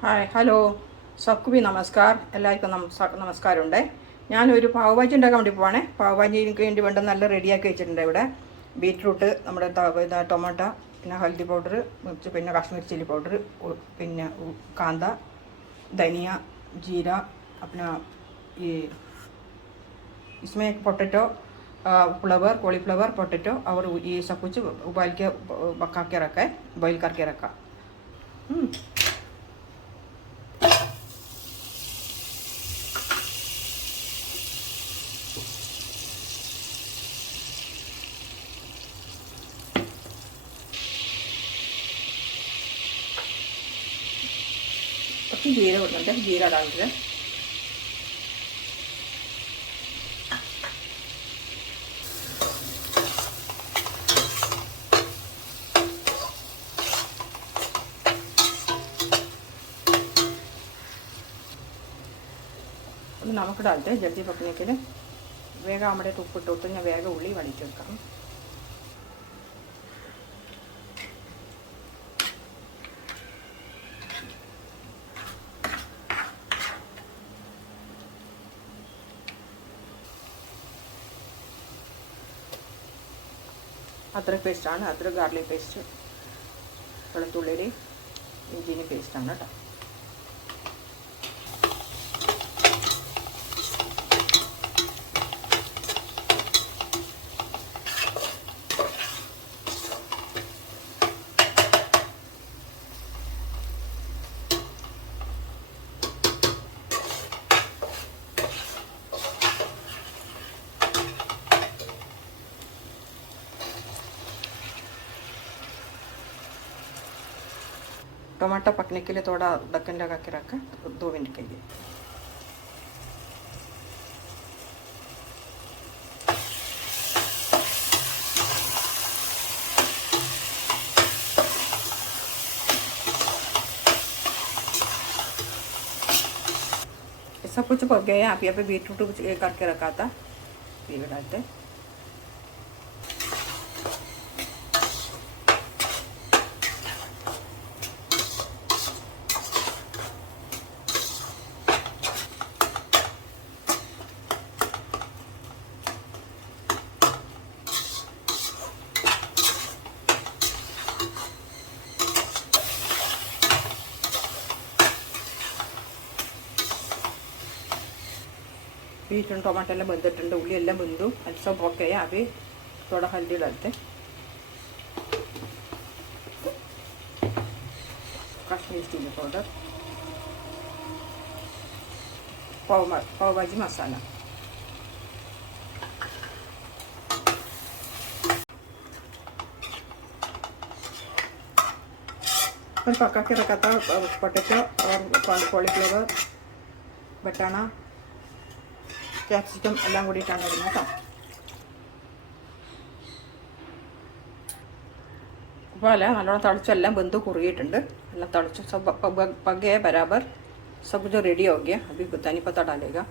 Hi hello സബ്ക്ക് ബി നമസ്കാർ. എല്ലാവർക്കും നമസ്കാരമുണ്ട്. ഞാനൊരു പാവ് ഭാജി ഉണ്ടാക്കാൻ വേണ്ടി പോവാണേ. പാവ് ഭാജിക്ക് വേണ്ടി വേണ്ട നല്ല റെഡിയാക്കി വെച്ചിട്ടുണ്ട്. ഇവിടെ ബീറ്റ്റൂട്ട്, നമ്മുടെ ടൊമാറ്റോ, പിന്നെ ഹൽദി പൗഡർ, പിന്നെ കാശ്മീർ ചില്ലി പൗഡർ, പിന്നെ കാന്ത, ധനിയ, ജീര, अपना ये इसमें पोटैटो, फ्लावर, कॉलीफ्लावर, पोटैटो और ये सब कुछ उबाल के पका के रखा है, बॉईल करके रखा. കുറച്ച് ജീരകം ഇടുന്നുണ്ട്. ജീരകം ഇടാറുണ്ട്. नमक डालते हैं जल्दी पकने के लिए. വേഗം നമ്മുടെ ഉപ്പിട്ട് ഞാൻ വേഗം ഉള്ളി വടിച്ചെടുക്കാം. അദ്രക് പേസ്റ്റാണ്. അദ്രക് ഗാർലിക് പേസ്റ്റ്, വെളുത്തുള്ളിയുടെ ഇഞ്ചിൻ്റെ പേസ്റ്റാണ് കേട്ടോ. टमाटर पकने के लिए थोड़ा ढक्कन लगा के रखा 2 मिनट के लिए. सब कुछ पक गया है. यहाँ पे बीटरूट करके रखा था, ये डालते. बीट टमाटो एल बंद उल्ली एल बंदू अब सब ओके. अभी थोड़ा हल्दी डालते, काश्मीर चिली पाउडर, पाव भाजी मसाला, फिर पका के रखा था पोटैटो और कॉलीफ्लावर, बटाना, ക്യാപ്സിക്കം എല്ലാം കൂടിയിട്ടാണ് ഇടുന്നത് കേട്ടോ. അപ്പോൾ അല്ല നല്ലോണം തളിച്ചെല്ലാം ബന്ധു കുറുകിയിട്ടുണ്ട്. എല്ലാം തളിച്ച് सब पक गया बराबर. सब जो रेडी हो गया. अभी धनी पत्ता डालेगा.